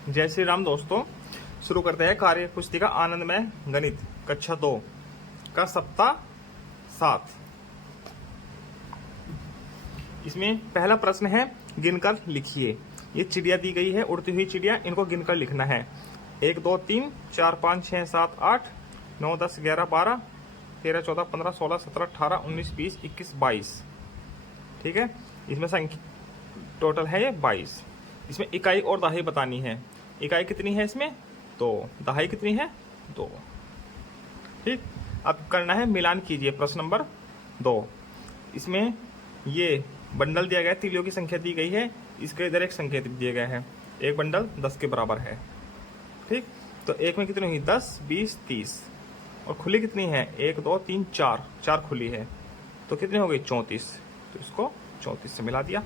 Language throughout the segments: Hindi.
जय श्री राम दोस्तों, शुरू करते हैं कार्य पुस्तिका आनंदमय गणित कक्षा 2 का सप्ताह 7। इसमें पहला प्रश्न है गिनकर लिखिए। ये चिड़िया दी गई है, उड़ती हुई चिड़िया, इनको गिनकर लिखना है। 1 2 3 4 5 6 7 8 9 10 11 12 13 14 15 16 17 18 19 20 21 22। ठीक है, इसमें संख्या टोटल है ये 22। इसमें इकाई और दहाई बतानी है। इकाई कितनी है इसमें? 2। दहाई कितनी है? 2। ठीक, अब करना है मिलान कीजिए। प्रश्न नंबर 2। इसमें ये बंडल दिया गया है, तीलियों की संख्या दी गई है, इसके इधर एक संकेत दिया गया है। एक बंडल 10 के बराबर है। ठीक, तो एक में कितनी हुई? 10 20 30। और खुली कितनी है? 1 2 3 4, 4 खुली है, तो कितनी हो गई? 34। तो इसको 34 से मिला दिया।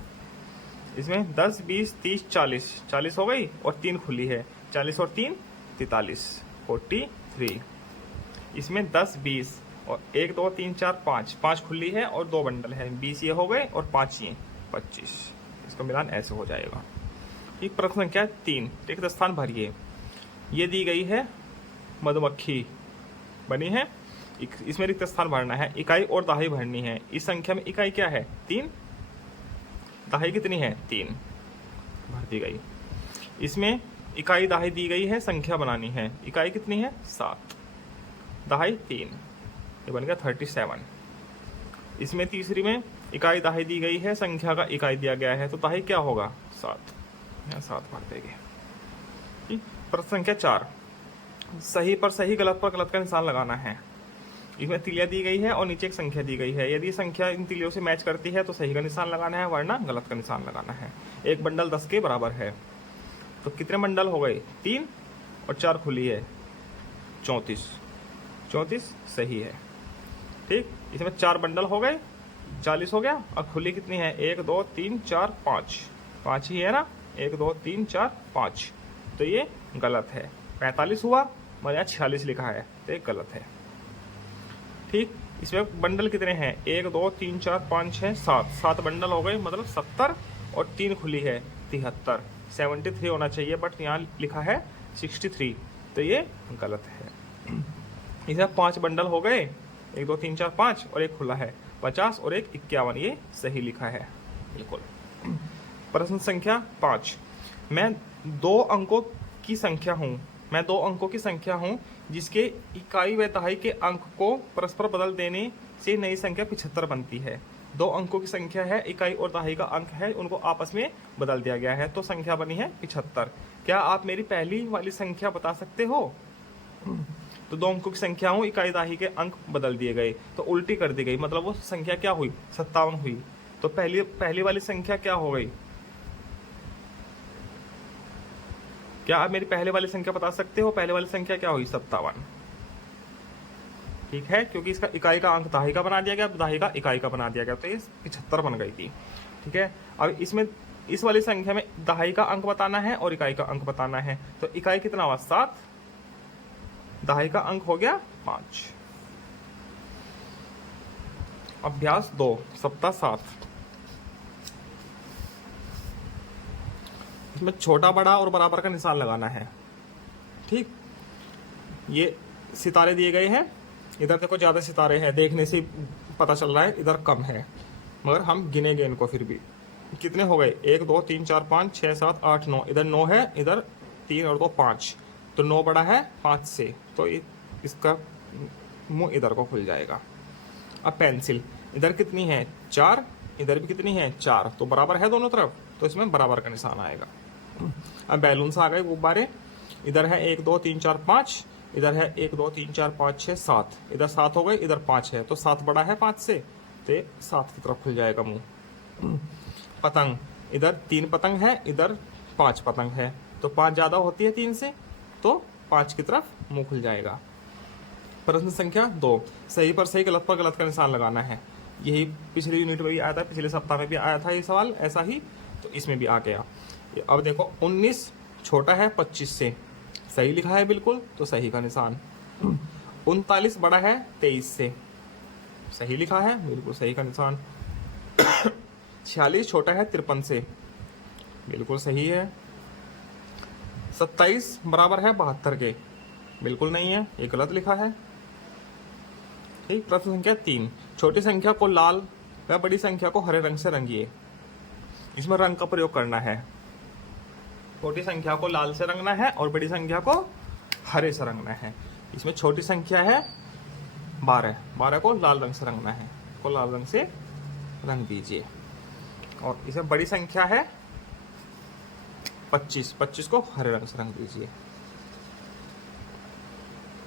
इसमें 10 20 30 40, 40 हो गई और 3 खुली है, 40 और 3 43, 43। इसमें 10 20 और 1 2 3 4 5, 5 खुली है और 2 बंडल है, 20 ये हो गए और 5 ये 25। इसका मिलान ऐसे हो जाएगा। ठीक, प्रश्न संख्या 3, रिक्त स्थान भरिए। ये दी गई है मधुमक्खी बनी है, इसमें रिक्त स्थान भरना है। इकाई और दहाई भरनी है। इस संख्या में इकाई क्या है? 3। दहाई कितनी है? 3 भर दी गई। इसमें इकाई दहाई दी गई है, संख्या बनानी है। इकाई कितनी है? 7, दहाई 3, ये बन गया 37। इसमें तीसरी में इकाई दहाई दी गई है, संख्या का इकाई दिया गया है, तो दहाई क्या होगा? 7, यहाँ 7 भर देंगे। प्रश्न संख्या 4, सही पर सही, गलत पर गलत का निशान लगाना है। इसमें तिलियां दी गई है और नीचे एक संख्या दी गई है। यदि संख्या इन तिलियों से मैच करती है तो सही का निशान लगाना है, वरना गलत का निशान लगाना है। एक बंडल 10 के बराबर है, तो कितने बंडल हो गए? 3 और 4 खुली है, 34। 34 सही है। ठीक, इसमें 4 बंडल हो गए, 40 हो गया। और खुली कितनी है? 1 2 3 4 5, 5 ही है ना। 1 2 3 4 5, तो ये गलत है। 45 हुआ, मगर यहाँ 46 लिखा है, तो ये गलत है। ठीक, इसमें बंडल कितने हैं? 1 2 3 4 5 6 7, 7 बंडल हो गए, मतलब 70 और 3 खुली है, 73। 73 होना चाहिए, बट यहाँ लिखा है 63, तो ये गलत है। इसमें 5 बंडल हो गए, 1 2 3 4 5 और एक खुला है, 50 और एक 51, ये सही लिखा है बिल्कुल। प्रश्न संख्या 5, मैं 2 अंकों की संख्या हूँ जिसके इकाई व दहाई के अंक को परस्पर बदल देने से नई संख्या 75 बनती है। 2 अंकों की संख्या है, इकाई और दहाई का अंक है, उनको आपस में बदल दिया गया है, तो संख्या बनी है 75। क्या आप मेरी पहली वाली संख्या बता सकते हो? तो 2 अंकों की संख्या हूँ, इकाई दहाई के अंक बदल दिए गए, तो उल्टी कर दी गई, मतलब वो संख्या क्या हुई? 57 हुई। तो पहली वाली संख्या क्या हो गई? क्या आप मेरी पहले वाली संख्या बता सकते हो? पहले वाली संख्या क्या हुई? 57। ठीक है, क्योंकि इसका इकाई का अंक दहाई का बना दिया गया, दहाई का इकाई का बना दिया गया, तो ये 75 बन गई थी। ठीक है, अब इसमें इस वाली संख्या में दहाई का अंक बताना है और इकाई का अंक बताना है। तो इकाई कितना हुआ? 7, दहाई का अंक हो गया 5। अभ्यास 2, सप्ताह 7। इसमें छोटा बड़ा और बराबर का निशान लगाना है। ठीक, ये सितारे दिए गए हैं, इधर देखो ज्यादा सितारे हैं, देखने से पता चल रहा है इधर कम है, मगर हम गिनेंगे इनको फिर भी। कितने हो गए? 1 2 3 4 5 6 7 8 9, इधर 9 है, इधर 3 और 2 5, तो 9 बड़ा है 5 से, तो इसका मुंह इधर को खुल जाएगा। अब पेंसिल, इधर कितनी है? 4, इधर भी कितनी है? 4, तो बराबर है दोनों तरफ, तो इसमें बराबर का निशान आएगा। अब बैलून्स आ गए, गुब्बारे, इधर है 1 2 3 4 5, इधर है 1 2 3 4 5 6 7, इधर 7 हो गए, इधर 5 है, तो 7 बड़ा है 5 से, तो 7 की तरफ खुल जाएगा मुंह। पतंग, इधर 3 पतंग है, इधर 5 पतंग है, तो 5 ज्यादा होती है 3 से, तो 5 की तरफ मुंह खुल जाएगा। प्रश्न संख्या 2, सही पर सही, गलत पर गलत का निशान लगाना है। यही पिछली यूनिट में भी आया था, पिछले सप्ताह में भी आया था ये सवाल ऐसा ही, तो इसमें भी आ गया। अब देखो 19 छोटा है 25 से, सही लिखा है बिल्कुल, तो सही का निशान। 39 बड़ा है 23 से, सही लिखा है बिल्कुल, सही का निशान। 46 छोटा है 53 से, बिल्कुल सही है। 27 बराबर है 72 के, बिल्कुल नहीं है, ये गलत लिखा है। ठीक, प्रश्न संख्या 3, छोटी संख्या को लाल व बड़ी संख्या को हरे रंग से रंगिए। इसमें रंग का प्रयोग करना है। छोटी संख्या को लाल से रंगना है और बड़ी संख्या को हरे से रंगना है। इसमें छोटी संख्या है 12, 12 को लाल रंग से रंगना है, को लाल रंग से रंग दीजिए। और इसमें बड़ी संख्या है 25, 25 को हरे रंग से रंग दीजिए।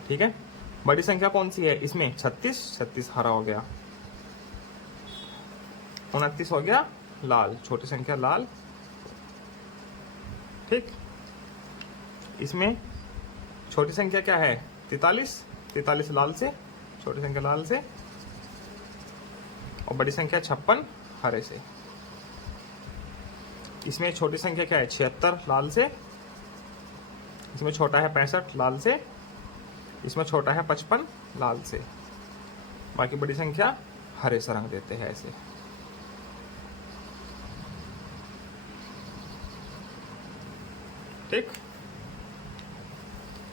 ठीक है, बड़ी संख्या कौन सी है इसमें? 36, 36 हरा हो गया। 29 हो गया लाल, छोटी संख्या लाल। ठीक, इसमें छोटी संख्या क्या है? 43, 43 लाल से, छोटी संख्या लाल से। और बड़ी संख्या 56 हरे से। इसमें छोटी संख्या क्या है? 76 लाल से। इसमें छोटा है 65 लाल से। इसमें छोटा है 55 लाल से। बाकी बड़ी संख्या हरे से रंग देते हैं ऐसे। ठीक,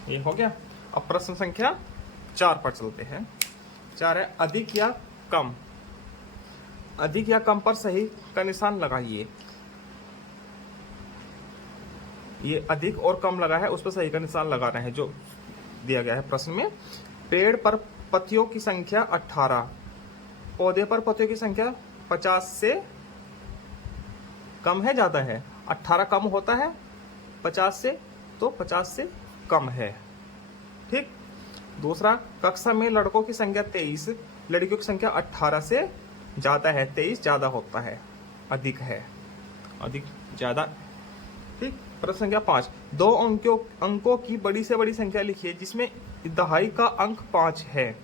ये हो गया। अब प्रश्न संख्या 4 पर चलते हैं। 4 है अधिक या कम। अधिक या कम पर सही का निशान लगाइए। ये अधिक और कम लगा है, उस पर सही का निशान लगाना है जो दिया गया है प्रश्न में। पेड़ पर पत्तियों की संख्या 18, पौधे पर पत्तियों की संख्या 50 से कम है, ज्यादा है? 18 कम होता है 50 से, तो 50 से कम है। ठीक, दूसरा, कक्षा में लड़कों की संख्या 23, लड़कियों की संख्या 18 से ज्यादा है। 23 ज्यादा होता है, अधिक है, अधिक ज्यादा। ठीक, प्रश्न संख्या 5, 2 अंकों की बड़ी से बड़ी संख्या लिखिए जिसमें दहाई का अंक 5 है।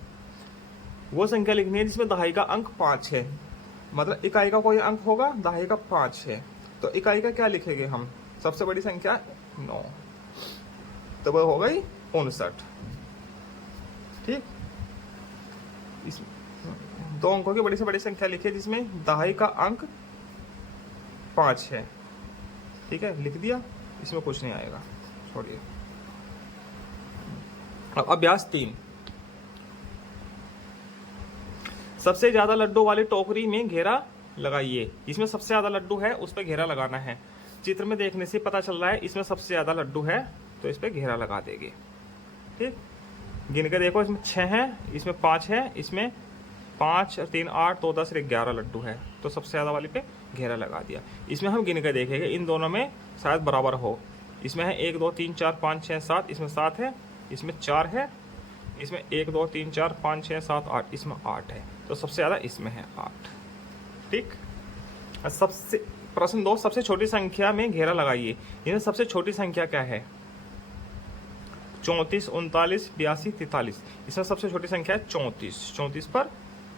वो संख्या लिखनी है जिसमें दहाई का अंक 5 है। मतलब इकाई का कोई अंक होगा, दहाई का 5 है, तो इकाई का क्या लिखेंगे हम? सबसे बड़ी संख्या 9, तो वह हो गई 59। ठीक, इस 2 अंकों की बड़ी से बड़ी संख्या लिखिए जिसमें दहाई का अंक 5 है। ठीक है, लिख दिया, इसमें कुछ नहीं आएगा, छोड़िए। अब अभ्यास 3, सबसे ज्यादा लड्डू वाली टोकरी में घेरा लगाइए। इसमें सबसे ज्यादा लड्डू है, उस पर घेरा लगाना है। चित्र में देखने से पता चल रहा है इसमें सबसे ज्यादा लड्डू है, तो इस पर घेरा लगा देंगे। ठीक, गिन के देखो, इसमें 6 है, इसमें 5 है, इसमें 5 और 3 8, 2 10 11 लड्डू है, तो सबसे ज्यादा वाली पे घेरा लगा दिया। इसमें हम गिन के देखेंगे इन दोनों में शायद बराबर हो। इसमें है 1 2 3 4 5 6 7, इसमें 7 है, इसमें 4 है, इसमें 1 2 3 4 5 6 7 8, इसमें 8 है, तो सबसे ज्यादा इसमें है 8। ठीक, सबसे प्रश्न 2, सबसे छोटी संख्या में घेरा लगाइए। इसमें सबसे छोटी संख्या क्या है? 34 39 82 43। इसमें सबसे छोटी संख्या है 34, 34 पर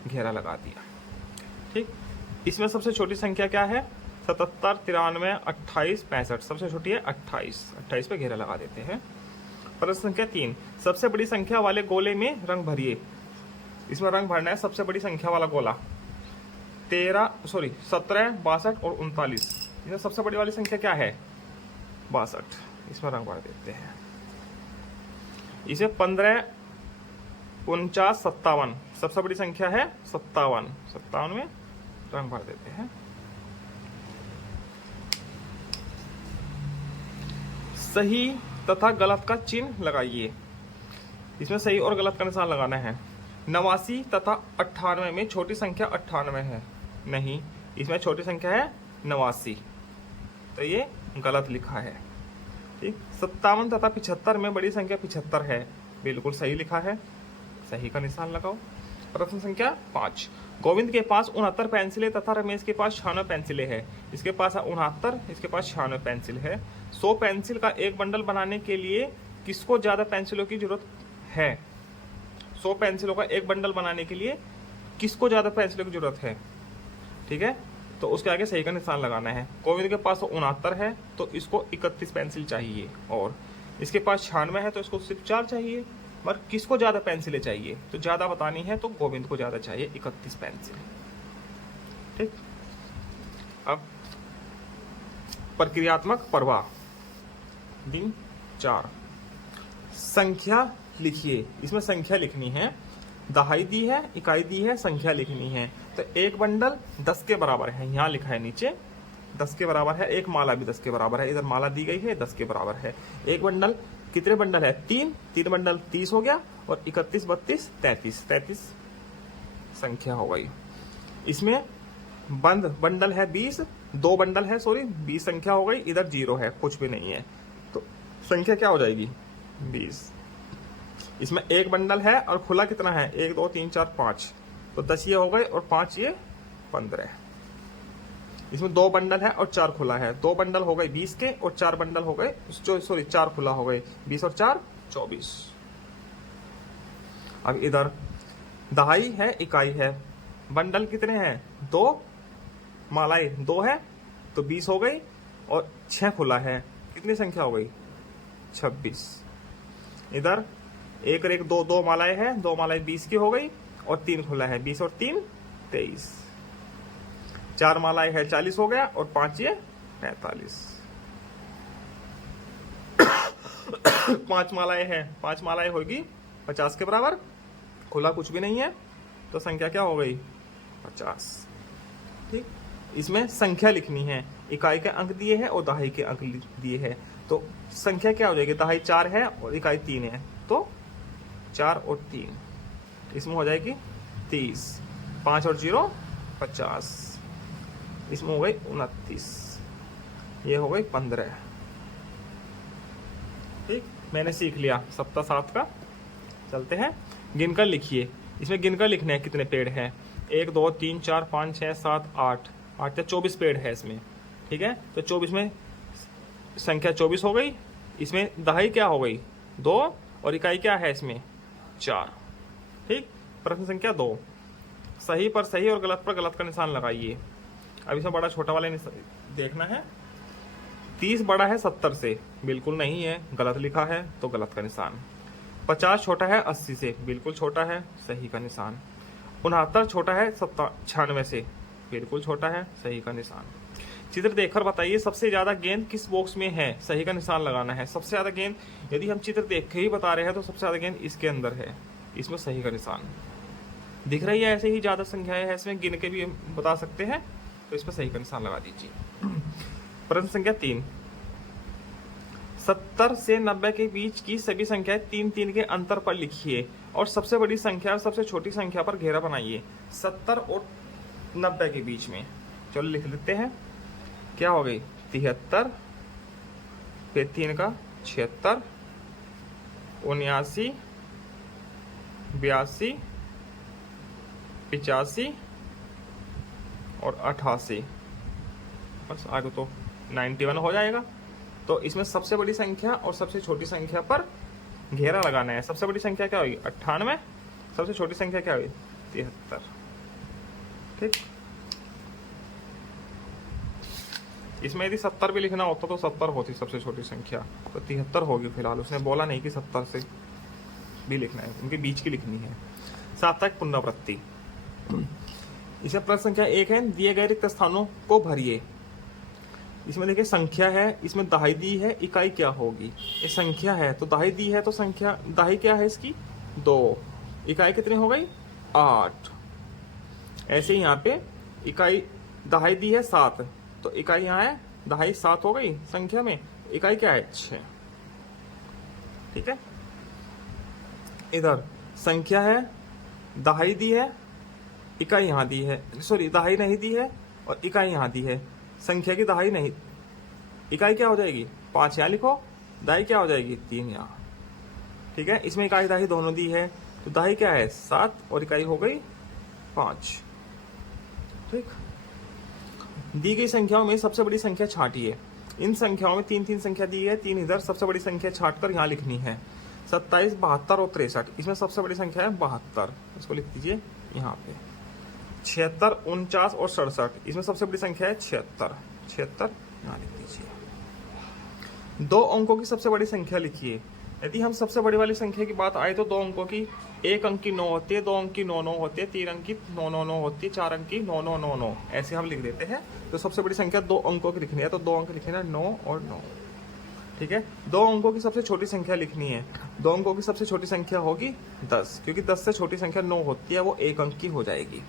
घेरा लगा दिया। ठीक, इसमें सबसे छोटी संख्या क्या है? 77 93 28 65, सबसे छोटी है 28, 28 पे घेरा लगा देते हैं। प्रश्न संख्या 3, सबसे बड़ी संख्या वाले गोले में रंग भरिए। इसमें रंग भरना है सबसे बड़ी संख्या वाला गोला। 17 62 और 39। इसमें सबसे बड़ी वाली संख्या क्या है? 62, इसमें रंग भर देते हैं। इसे 15 49 57, सबसे बड़ी संख्या है 57, 57 में रंग भर देते हैं। सही तथा गलत का चिन्ह लगाइए। इसमें सही और गलत का निशान लगाना है। 89 तथा 98 में छोटी संख्या 98 है, नहीं, इसमें छोटी संख्या है 89, तो ये गलत लिखा है। ठीक, 57 तथा 75 में बड़ी संख्या 75 है, बिल्कुल सही लिखा है, सही का निशान लगाओ। प्रश्न संख्या 5, गोविंद के पास 69 पेंसिलें तथा रमेश के पास 96 पेंसिलें हैं। इसके पास है 69, इसके पास 96 पेंसिल है। 100 पेंसिल का एक बंडल बनाने के लिए किसको ज्यादा पेंसिलों की जरूरत है? 100 पेंसिलों का एक बंडल बनाने के लिए किसको ज्यादा पेंसिलों की जरूरत है? ठीक है, तो उसके आगे सही का निशान लगाना है। गोविंद के पास 69 है, तो इसको 31 पेंसिल चाहिए, और इसके पास 96 है, तो इसको सिर्फ 4 चाहिए। पर किसको ज्यादा पेंसिलें चाहिए? तो ज्यादा बतानी है तो गोविंद को ज्यादा चाहिए, 31 पेंसिल। ठीक, अब प्रक्रियात्मक प्रवाह दिन 4। संख्या लिखिए, इसमें संख्या लिखनी है, दहाई दी है, इकाई दी है, संख्या लिखनी है। तो एक बंडल 10 के बराबर है, यहाँ लिखा है नीचे 10 के बराबर है। एक माला भी 10 के बराबर है, इधर माला दी गई है 10 के बराबर है। एक बंडल, कितने बंडल है? 3 बंडल 30 हो गया, और 31 32 33 संख्या हो गई। इसमें बंडल है 20, 2 बंडल है, सॉरी 20 संख्या हो गई। इधर 0 है, कुछ भी नहीं है, तो संख्या क्या हो जाएगी? 20। इसमें एक बंडल है और खुला कितना है? 1 2 3 4 5, तो 10 ये हो गए और 5 ये 15। इसमें 2 बंडल है और 4 खुला है, 2 बंडल हो गए 20 के और 4 बंडल हो गए, सॉरी 4 खुला हो गए, 20 और 4 24। अब इधर दहाई है, इकाई है, बंडल कितने हैं? 2, मालाएं 2 है, तो 20 हो गई, और 6 खुला है, कितनी संख्या हो गई? 26। इधर 1 और 1 2 मालाएं हैं, 2 मालाएं 20 की हो गई, और 3 खुला है, 20 और 3 23। 4 मालाएं है, 40 हो गया, और 5 ये 45। 5 मालाएं हैं, 5 मालाएं होगी 50 के बराबर, खुला कुछ भी नहीं है, तो संख्या क्या हो गई? 50। ठीक, इसमें संख्या लिखनी है, इकाई के अंक दिए हैं और दहाई के अंक दिए हैं, तो संख्या क्या हो जाएगी? दहाई 4 है और इकाई 3 है, तो 4 और 3, इसमें हो जाएगी 30। 5 और 0 50, इसमें हो गई 29, ये हो गई 15। ठीक, मैंने सीख लिया सप्ताह 7 का। चलते हैं, गिनकर लिखिए। इसमें गिनकर लिखने हैं कितने पेड़ हैं। 1 2 3 4 5 6 7 8 8 या 24 पेड़ है इसमें। ठीक है, तो 24 में संख्या 24 हो गई। इसमें दहाई क्या हो गई? 2, और इकाई क्या है इसमें? 4। ठीक, प्रश्न संख्या 2, सही पर सही और गलत पर गलत का निशान लगाइए। अब इसमें बड़ा छोटा वाले देखना है। 30 बड़ा है 70 से, बिल्कुल नहीं है, गलत लिखा है, तो गलत का निशान। 50 छोटा है 80 से, बिल्कुल छोटा है, सही का निशान। 69 छोटा है 96 से, बिल्कुल छोटा है, सही का निशान। चित्र देखकर बताइए सबसे ज्यादा गेंद किस बॉक्स में है, सही का निशान लगाना है। सबसे ज्यादा गेंद, यदि हम चित्र देख के ही बता रहे हैं तो सबसे ज्यादा गेंद इसके अंदर है, इसमें सही का निशान दिख रही है। ऐसे ही ज्यादा संख्याएं है, इसमें गिन के भी बता सकते हैं, तो इसमें सही का निशान लगा दीजिए। प्रश्न संख्या 3, 70 से 90 के बीच की सभी संख्याएं 3 के अंतर पर लिखिए और सबसे बड़ी संख्या और सबसे छोटी संख्या पर घेरा बनाइए। 70 और 90 के बीच में, चलो लिख लेते हैं। क्या हो गई? 73, फिर 3 का 76, 79, 82, 85 और 88। बस आगे तो 91 हो जाएगा। तो इसमें सबसे बड़ी संख्या और सबसे छोटी संख्या पर घेरा लगाना है। सबसे बड़ी संख्या क्या होगी? 98, सबसे छोटी संख्या क्या होगी? 73। ठीक, इसमें यदि 70 भी लिखना होता तो 70 होती सबसे छोटी संख्या, तो 73 होगी फिलहाल। उसने बोला नहीं कि 70 से भी लिखना है, उनके बीच की लिखनी है। साप्ताहिक पुनरावृत्ति। इसमें प्रश्न संख्या 1 है, दिए गए रिक्त स्थानों को भरिए। इसमें देखिए संख्या है, इसमें दहाई दी है, इकाई क्या होगी? ये संख्या है तो दहाई दी है, तो संख्या दहाई क्या है इसकी? 2। इकाई कितनी हो गई? 8। ऐसे ही यहाँ पे इकाई दहाई दी है 7, तो इकाई यहाँ है दहाई 7 हो गई संख्या में, इकाई क्या है? 6। ठीक है, इधर संख्या है, दहाई दी है, इकाई यहाँ दी है, सॉरी दहाई नहीं दी है और इकाई यहाँ दी है। संख्या की दहाई नहीं, इकाई क्या हो जाएगी? 5 यहाँ लिखो, दहाई क्या हो जाएगी? 3 यहाँ। ठीक है, इसमें इकाई दहाई दोनों दी है, तो दहाई क्या है? 7 और इकाई हो गई 5। ठीक, दी गई संख्याओं में सबसे बड़ी संख्या छांटिए। इन संख्याओं में 3 संख्या दी है, 3 इधर, सबसे बड़ी संख्या छांट कर यहाँ लिखनी है। 27, 72 और 63। इसमें सबसे बड़ी संख्या है 72, इसको लिख दीजिए यहाँ पे। 76, 49 और 67। इसमें सबसे बड़ी संख्या है 76, 76 यहाँ लिख दीजिए। 2 अंकों की सबसे बड़ी संख्या लिखिए। यदि हम सबसे बड़ी वाली संख्या की बात आए तो 2 अंकों की, 1 अंक की 9 होती है, 2 अंक की 9 9 होती है, 3 अंक की 9 9 9 होती है, 4 अंक की 9 9 9 9, ऐसे हम लिख देते हैं। तो सबसे बड़ी संख्या 2 अंकों की लिखनी है, तो 2 अंक लिखना है 9 और 9। ठीक है। 2 अंकों की सबसे छोटी संख्या लिखनी है। 2 अंकों की सबसे छोटी संख्या होगी 10, क्योंकि 10 से छोटी संख्या 9 होती है, वो 1 अंक की हो जाएगी।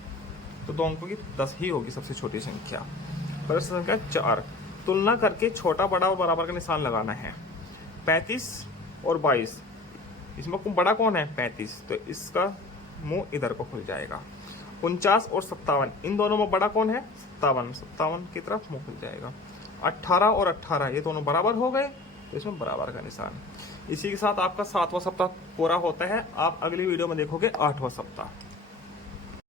तो 2 अंकों की 10 ही होगी सबसे छोटी संख्या। प्रश्न संख्या 4, तुलना करके छोटा, बड़ा और बराबर का निशान लगाना है। 35 और 22, इसमें बड़ा कौन है? 35, तो इसका मुंह इधर को खुल जाएगा। 49 और 57, इन दोनों में बड़ा कौन है? 57, 57 की तरफ मुंह खुल जाएगा। 18 और 18, ये दोनों बराबर हो गए, तो इसमें बराबर का निशान। इसी के साथ आपका 7वां सप्ताह पूरा होता है। आप अगली वीडियो में देखोगे 8वां सप्ताह।